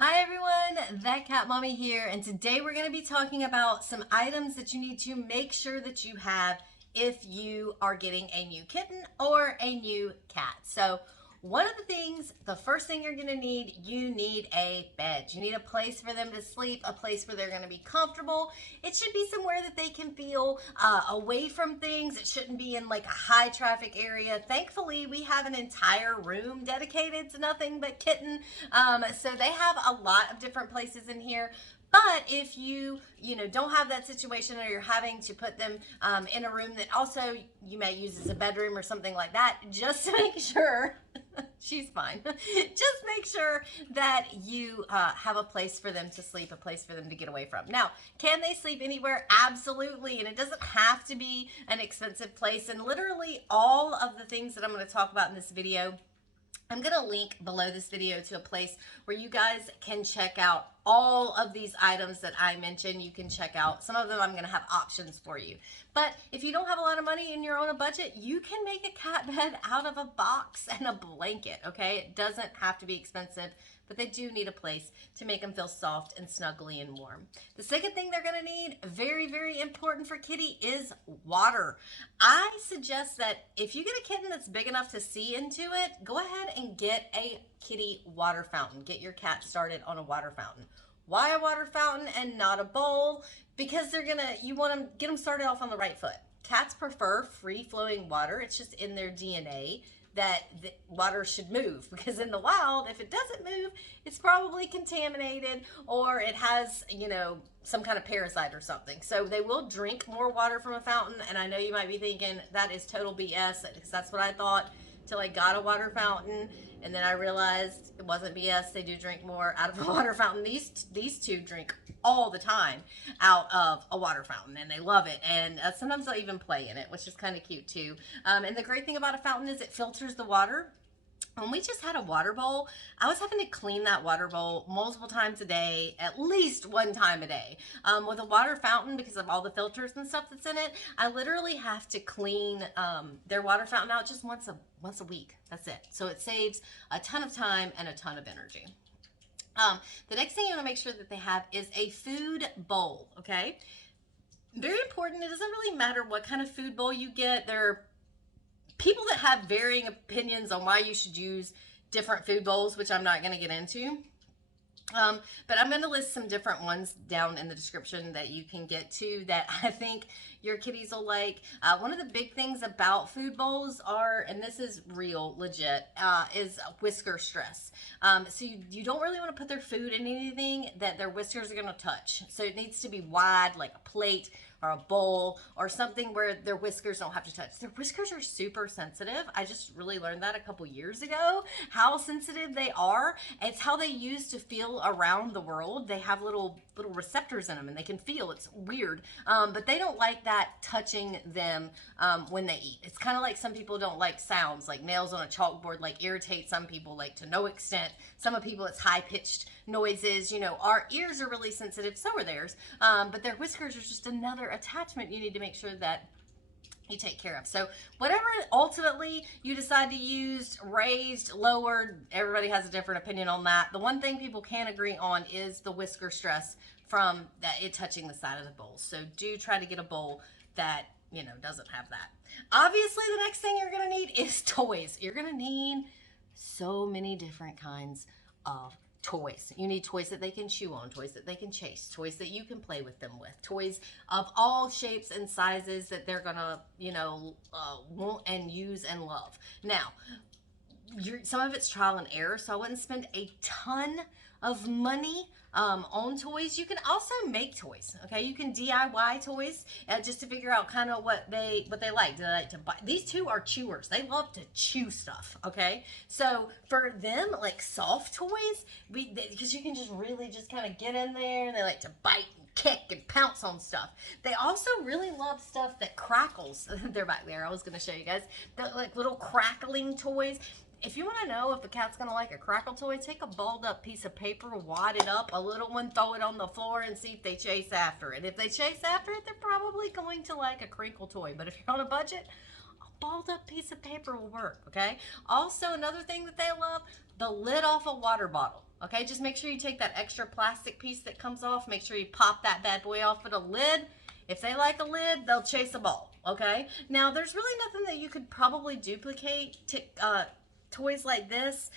Hi everyone, That Cat Mommy here, and today we're going to be talking about some items that you need to make sure that you have if you are getting a new kitten or a new cat. So one of the things, the first thing you're going to need, you need a bed. You need a place for them to sleep, a place where they're going to be comfortable. It should be somewhere that they can feel away from things. It shouldn't be in like a high traffic area. Thankfully, we have an entire room dedicated to nothing but kitten. So they have a lot of different places in here. But if you don't have that situation, or you're having to put them in a room that also you may use as a bedroom or something like that, just to make sure she's fine. Just make sure that you have a place for them to sleep, a place for them to get away from. Now, can they sleep anywhere? Absolutely. And it doesn't have to be an expensive place. And literally all of the things that I'm going to talk about in this video, I'm going to link below this video to a place where you guys can check out all of these items that I mentioned. You can check out some of them. I'm going to have options for you. But if you don't have a lot of money and you're on a budget, you can make a cat bed out of a box and a blanket, okay? It doesn't have to be expensive, but they do need a place to make them feel soft and snuggly and warm. The second thing they're going to need, very, very important for kitty, is water. I suggest that if you get a kitten that's big enough to see into it, go ahead and get a kitty water fountain. Get your cat started on a water fountain. Why a water fountain and not a bowl? Because you want to get them started off on the right foot. Cats prefer free-flowing water. It's just in their DNA that the water should move, because in the wild, if it doesn't move, it's probably contaminated, or it has, some kind of parasite or something. So they will drink more water from a fountain. And I know you might be thinking that is total BS, because that's what I thought till I got a water fountain. And then I realized it wasn't BS. They do drink more out of a water fountain. These two drink all the time out of a water fountain, and they love it. And sometimes they'll even play in it, which is kind of cute too. And the great thing about a fountain is it filters the water. When we just had a water bowl, I was having to clean that water bowl multiple times a day, at least one time a day. With a water fountain, because of all the filters and stuff that's in it, I literally have to clean their water fountain out just once a week. That's it. So it saves a ton of time and a ton of energy. The next thing you want to make sure that they have is a food bowl, okay? Very important. It doesn't really matter what kind of food bowl you get. There are people that have varying opinions on why you should use different food bowls, which I'm not going to get into. But I'm going to list some different ones down in the description that you can get to that I think your kitties will like. One of the big things about food bowls are, and this is real, legit, is whisker stress. So you don't really want to put their food in anything that their whiskers are going to touch. So it needs to be wide, like a plate or a bowl or something where their whiskers don't have to touch. Their whiskers are super sensitive. I just really learned that a couple years ago, how sensitive they are. It's how they use to feel around the world. They have little receptors in them, and they can feel. It's weird, but they don't like that touching them when they eat. It's kind of like some people don't like sounds, like nails on a chalkboard, like irritate some people, like to no extent. Some of people, it's high-pitched noises. Our ears are really sensitive, so are theirs, but their whiskers are just another attachment you need to make sure that you take care of. So whatever ultimately you decide to use, raised, lowered, everybody has a different opinion on that. The one thing people can agree on is the whisker stress from it touching the side of the bowl. So do try to get a bowl that doesn't have that. Obviously, the next thing you're going to need is toys. You're going to need so many different kinds of toys. You need toys that they can chew on, toys that they can chase, toys that you can play with them with, toys of all shapes and sizes that they're gonna, want and use and love. Now, some of it's trial and error, so I wouldn't spend a ton of money on toys. You can also make toys, okay? You can DIY toys just to figure out kind of what they like. Do they like to buy? These two are chewers. They love to chew stuff, okay? So for them, like soft toys, because you can just really just kind of get in there, and they like to bite and kick and pounce on stuff. They also really love stuff that crackles. They're back there. I was going to show you guys. The, like little crackling toys. If you want to know if the cat's going to like a crackle toy, take a balled up piece of paper, wad it up, a little one, throw it on the floor, and see if they chase after it. If they chase after it, they're probably going to like a crinkle toy. But if you're on a budget, a balled up piece of paper will work, okay? Also, another thing that they love, the lid off a water bottle. Okay, just make sure you take that extra plastic piece that comes off. Make sure you pop that bad boy off with a lid. If they like a lid, they'll chase a ball. Okay, now there's really nothing that you could probably duplicate toys like this,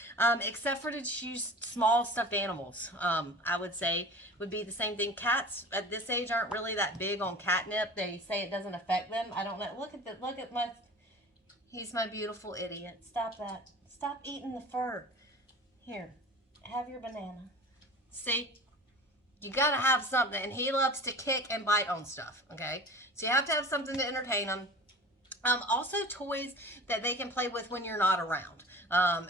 except for to choose small stuffed animals. I would say would be the same thing. Cats at this age aren't really that big on catnip. They say it doesn't affect them. I don't know. Look at my. He's my beautiful idiot. Stop that. Stop eating the fur. Here, have your banana. See? You gotta have something. And he loves to kick and bite on stuff, okay? So you have to have something to entertain him. Also, toys that they can play with when you're not around.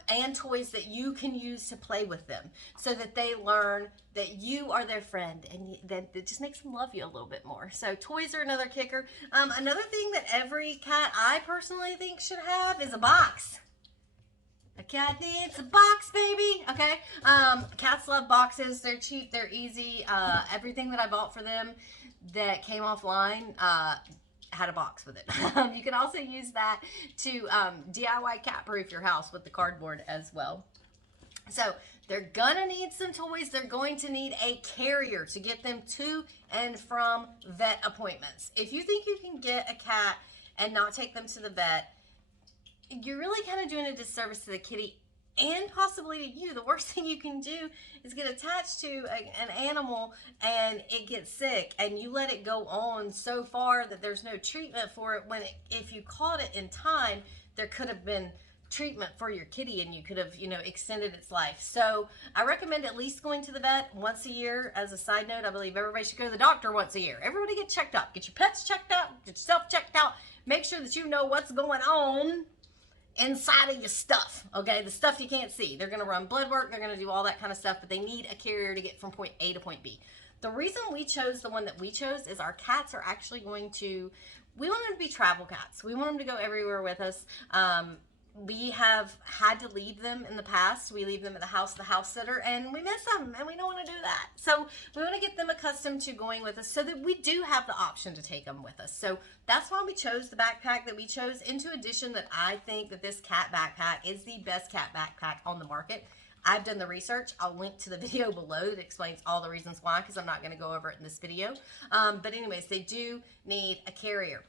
And toys that you can use to play with them so that they learn that you are their friend, and that it just makes them love you a little bit more. So toys are another kicker. Another thing that every cat, I personally think, should have is a box. A cat needs a box, baby. Okay. Cats love boxes. They're cheap. They're easy. Everything that I bought for them that came offline had a box with it. You can also use that to DIY cat proof your house with the cardboard as well. So they're gonna need some toys. They're going to need a carrier to get them to and from vet appointments. If you think you can get a cat and not take them to the vet, you're really kind of doing a disservice to the kitty and possibly to you. The worst thing you can do is get attached to an animal and it gets sick, and you let it go on so far that there's no treatment for it, when if you caught it in time, there could have been treatment for your kitty and you could have, extended its life. So I recommend at least going to the vet once a year. As a side note, I believe everybody should go to the doctor once a year. Everybody get checked up. Get your pets checked out, get yourself checked out. Make sure that you know what's going on inside of your stuff, okay? The stuff you can't see. They're going to run blood work. They're going to do all that kind of stuff, but they need a carrier to get from point A to point B. The reason we chose the one that we chose is our cats are actually we want them to be travel cats. We want them to go everywhere with us. We have had to leave them in the past. We leave them at the house sitter, and we miss them, and we don't want to do that. So we want to get them accustomed to going with us so that we do have the option to take them with us. So that's why we chose the backpack that we chose, into addition that I think that this cat backpack is the best cat backpack on the market. I've done the research. I'll link to the video below that explains all the reasons why, because I'm not going to go over it in this video. But anyways, they do need a carrier.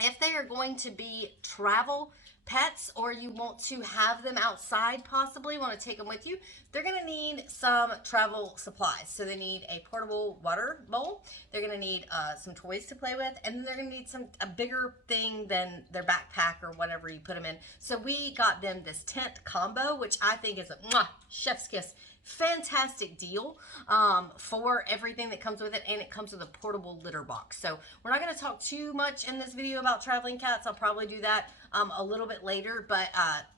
If they are going to be travel pets, or you want to have them outside, possibly want to take them with you, they're going to need some travel supplies. So they need a portable water bowl. They're going to need some toys to play with, and they're going to need a bigger thing than their backpack or whatever you put them in. So we got them this tent combo, which I think is a chef's kiss. Fantastic deal for everything that comes with it, and it comes with a portable litter box. So we're not going to talk too much in this video about traveling cats. I'll probably do that a little bit later, but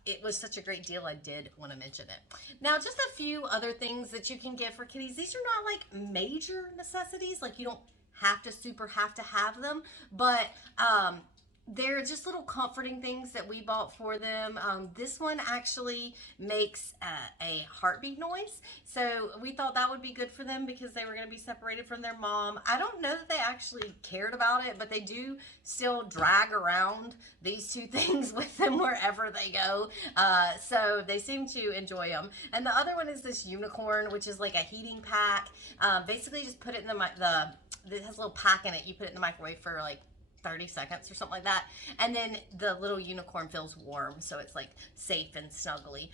it was such a great deal, I did want to mention it. Now, just a few other things that you can get for kitties. These are not like major necessities, like you don't have to have them, but they're just little comforting things that we bought for them. This one actually makes a heartbeat noise. So we thought that would be good for them because they were going to be separated from their mom. I don't know that they actually cared about it, but they do still drag around these two things with them wherever they go. So they seem to enjoy them. And the other one is this unicorn, which is like a heating pack. Basically just put it in it has a little pack in it. You put it in the microwave for like 30 seconds or something like that, and then the little unicorn feels warm, so it's like safe and snuggly.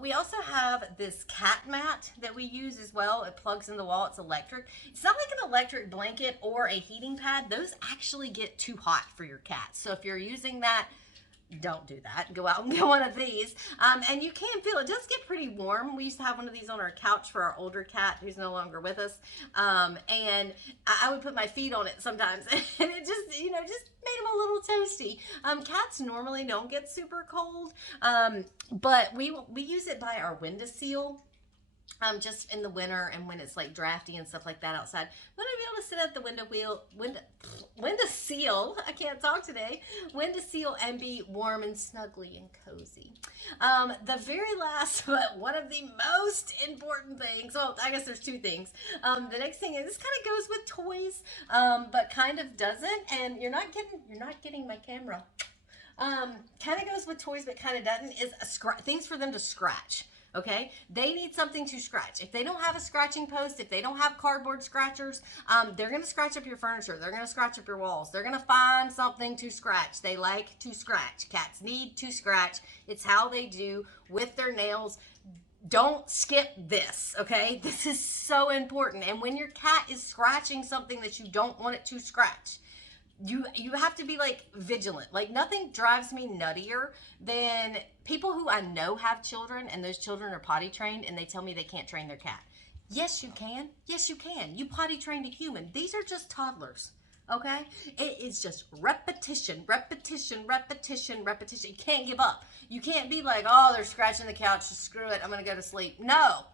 We also have this cat mat that we use as well. It plugs in the wall. It's electric. It's not like an electric blanket or a heating pad. Those actually get too hot for your cat, so if you're using that, don't do that. Go out and get one of these. And you can feel it does get pretty warm. We used to have one of these on our couch for our older cat who's no longer with us. And I would put my feet on it sometimes, and it just, just made them a little toasty. Cats normally don't get super cold, but we use it by our windowsill. Just in the winter and when it's like drafty and stuff like that outside, we want to be able to sit at the windowsill. I can't talk today. Windowsill and be warm and snuggly and cozy. The very last, but one of the most important things. Well, I guess there's two things. The next thing is this kind of goes with toys, but kind of doesn't. And you're not getting my camera. Kind of goes with toys, but kind of doesn't. Is things for them to scratch. Okay, they need something to scratch. If they don't have a scratching post, if they don't have cardboard scratchers, they're going to scratch up your furniture. They're going to scratch up your walls. They're going to find something to scratch. They like to scratch. Cats need to scratch. It's how they do with their nails. Don't skip this, okay? This is so important. And when your cat is scratching something that you don't want it to scratch, you have to be like vigilant. Like nothing drives me nuttier than people who I know have children and those children are potty trained and they tell me they can't train their cat. Yes, you can. Yes, you can. You potty trained a human. These are just toddlers. Okay? It is just repetition, repetition, repetition, repetition. You can't give up. You can't be like, oh, they're scratching the couch. Just screw it. I'm going to go to sleep. No.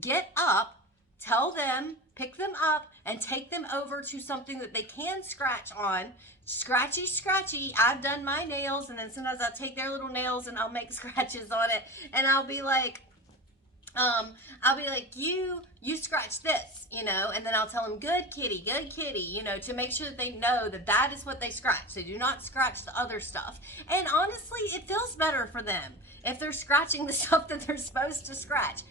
Get up, tell them, pick them up, and take them over to something that they can scratch on. Scratchy, scratchy. I've done my nails, and then sometimes I'll take their little nails and I'll make scratches on it, and I'll be like, you scratch this, you know, and then I'll tell them, good kitty, you know, to make sure that they know that that is what they scratch. They do not scratch the other stuff. And honestly, it feels better for them if they're scratching the stuff that they're supposed to scratch.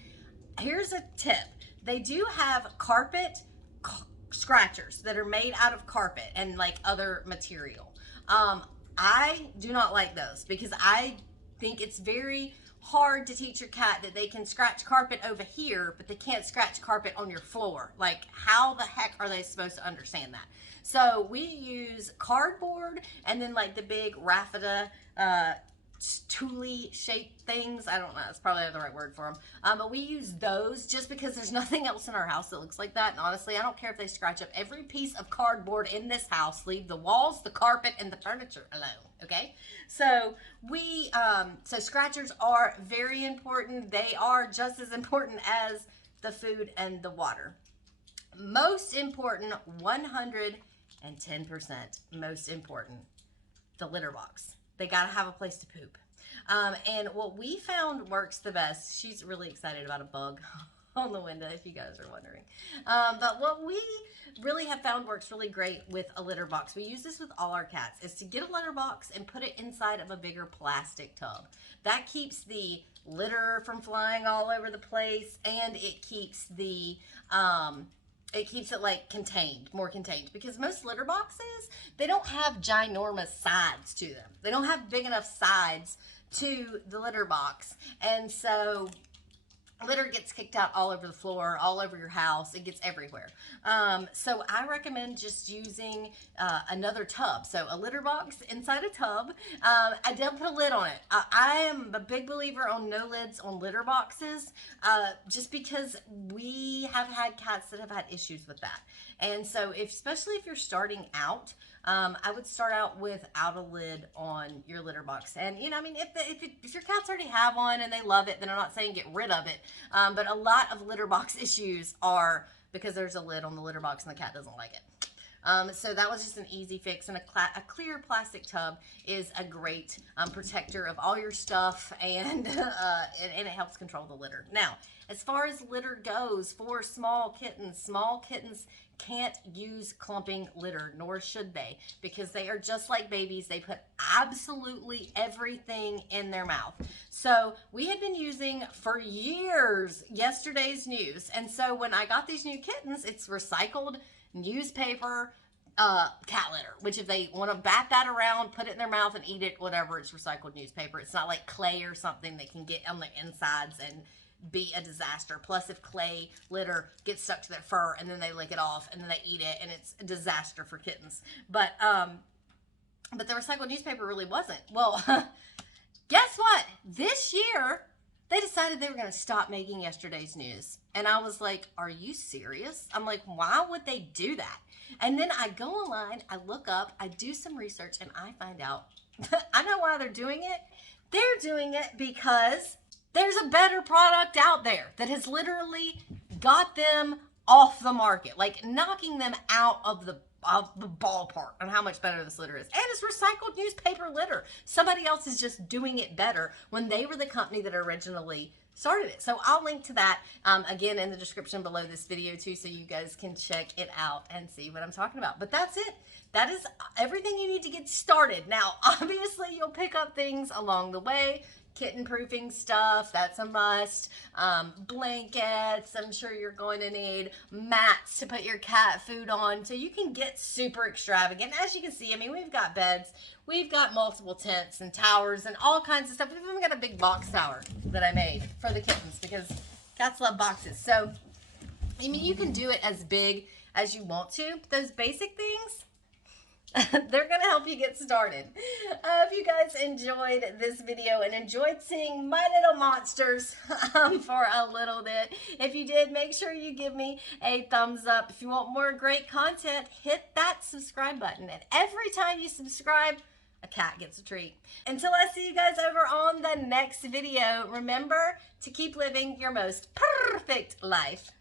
Here's a tip. They do have carpet scratchers that are made out of carpet and like other material. I do not like those because I think it's very hard to teach your cat that they can scratch carpet over here, but they can't scratch carpet on your floor. Like, how the heck are they supposed to understand that? So we use cardboard and then like the big raffia tule shaped things. I don't know, it's probably the right word for them, but we use those just because there's nothing else in our house that looks like that. And honestly, I don't care if they scratch up every piece of cardboard in this house. Leave the walls, the carpet, and the furniture alone. Okay, so so scratchers are very important. They are just as important as the food and the water. Most important, 110% most important, the litter box. They got to have a place to poop. And what we found works the best, she's really excited about a bug on the window, if you guys are wondering. But what we really have found works really great with a litter box, we use this with all our cats, is to get a litter box and put it inside of a bigger plastic tub. That keeps the litter from flying all over the place, and it keeps it like contained, more contained, because most litter boxes, they don't have ginormous sides to them. They don't have big enough sides to the litter box. And so litter gets kicked out all over the floor, all over your house. It gets everywhere. So I recommend just using another tub. So a litter box inside a tub. I don't put a lid on it. I am a big believer on no lids on litter boxes, just because we have had cats that have had issues with that. And so especially if you're starting out, I would start out without a lid on your litter box. And, you know, I mean, if your cats already have one and they love it, then I'm not saying get rid of it. But a lot of litter box issues are because there's a lid on the litter box and the cat doesn't like it. So that was just an easy fix, and a clear plastic tub is a great protector of all your stuff, and it helps control the litter. Now, as far as litter goes for small kittens can't use clumping litter, nor should they, because they are just like babies. They put absolutely everything in their mouth. So we had been using for years yesterday's news, and so when I got these new kittens, it's recycled newspaper cat litter, which if they want to bat that around, put it in their mouth and eat it, whatever, it's recycled newspaper. It's not like clay or something that can get on the insides and be a disaster. Plus, if clay litter gets stuck to their fur and then they lick it off and then they eat it, and it's a disaster for kittens. But the recycled newspaper really wasn't. Well, guess what? This year they decided they were going to stop making yesterday's news. And I was like, are you serious? I'm like, why would they do that? And then I go online, I look up, I do some research, and I find out, I know why they're doing it. They're doing it because there's a better product out there that has literally got them off the market, like knocking them out of the ballpark on how much better this litter is. And it's recycled newspaper litter. Somebody else is just doing it better when they were the company that originally started it. So I'll link to that again in the description below this video too, so you guys can check it out and see what I'm talking about. But that's it. That is everything you need to get started. Now, obviously, you'll pick up things along the way. kitten proofing stuff, that's a must. Blankets, I'm sure you're going to need mats to put your cat food on. So you can get super extravagant. As you can see, I mean, we've got beds, we've got multiple tents and towers and all kinds of stuff. We've even got a big box tower that I made for the kittens because cats love boxes. So, I mean, you can do it as big as you want to. Those basic things, they're going to help you get started. If you guys enjoyed this video and enjoyed seeing my little monsters for a little bit, if you did, make sure you give me a thumbs up. If you want more great content, hit that subscribe button. And every time you subscribe, a cat gets a treat. Until I see you guys over on the next video, remember to keep living your most perfect life.